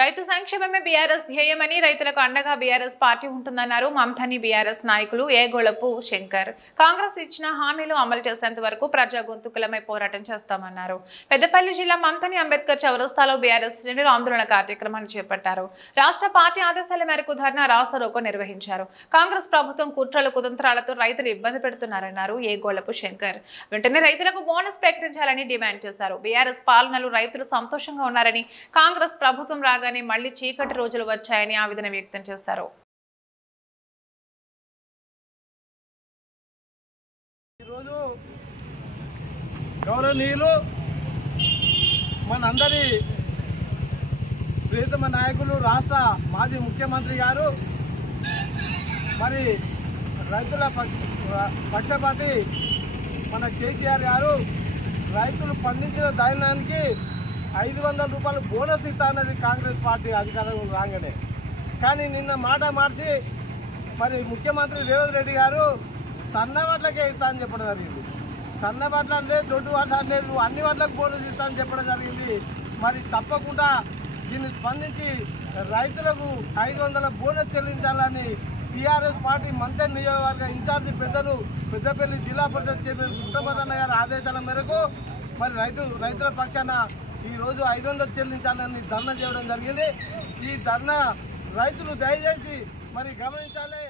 రైతు సంక్షేమమే బీఆర్ఎస్ ధ్యేయమని రైతులకు అండగా బీఆర్ఎస్ పార్టీ ఉంటుందన్నారు మమతని బీఆర్ఎస్ నాయకులు ఏగోళపు శంకర్. కాంగ్రెస్ ఇచ్చిన హామీలు అమలు చేసేంత వరకు ప్రజా గొంతుకులమై పోరాటం చేస్తామన్నారు. పెద్దపల్లి జిల్లా మమతని అంబేద్కర్ చౌరస్తాలో బీఆర్ఎస్ శ్రేణులు ఆందోళన కార్యక్రమాన్ని చేపట్టారు. రాష్ట్ర పార్టీ ఆదేశాల మేరకు ధర్నా రాస్తారోకో నిర్వహించారు. కాంగ్రెస్ ప్రభుత్వం కుట్రలు కుతంత్రాలతో రైతులు ఇబ్బంది పెడుతున్నారన్నారు ఏగోళపు శంకర్. వెంటనే రైతులకు బోనస్ ప్రకటించాలని డిమాండ్ చేశారు. బీఆర్ఎస్ పాలనలో రైతులు సంతోషంగా ఉన్నారని, కాంగ్రెస్ ప్రభుత్వం రాగానే మళ్లీ చీకటి రోజులు వచ్చాయని ఆవేదన వ్యక్తం చేశారు. ఈరోజు గౌరవనీయులు మనందరి ప్రియతమ నాయకులు రాష్ట్ర మాజీ ముఖ్యమంత్రి గారు మరి రైతుల పక్షపాతి మన కేసీఆర్ గారు రైతులు పండించిన ధాన్యానికి 500 రూపాయలు బోనస్ ఇస్తానది కాంగ్రెస్ పార్టీ అధికారం రాగానే. కానీ నిన్న మాట మార్చి మరి ముఖ్యమంత్రి రేవంత్ రెడ్డి గారు సన్న వడ్లకే ఇస్తా అని చెప్పడం జరిగింది. సన్న వడ్ల లేదు, దొడ్డు వడ్ల లేదు, అన్ని వడ్లకు బోనస్ ఇస్తా అని చెప్పడం జరిగింది. మరి తప్పకుండా దీన్ని స్పందించి రైతులకు 500 బోనస్ చెల్లించాలని టీఆర్ఎస్ పార్టీ మంత్రి నియోజకవర్గ ఇన్ఛార్జి పెద్దలు పెద్దపల్లి జిల్లా పరిషత్ చైర్మన్ కుటుంబదన్న గారి ఆదేశాల మేరకు మరి రైతుల పక్షాన ఈరోజు 500 చెల్లించాలని ధర్నా చేయడం జరిగింది. ఈ ధర్నా రైతులు దయచేసి మరి గమనించాలి.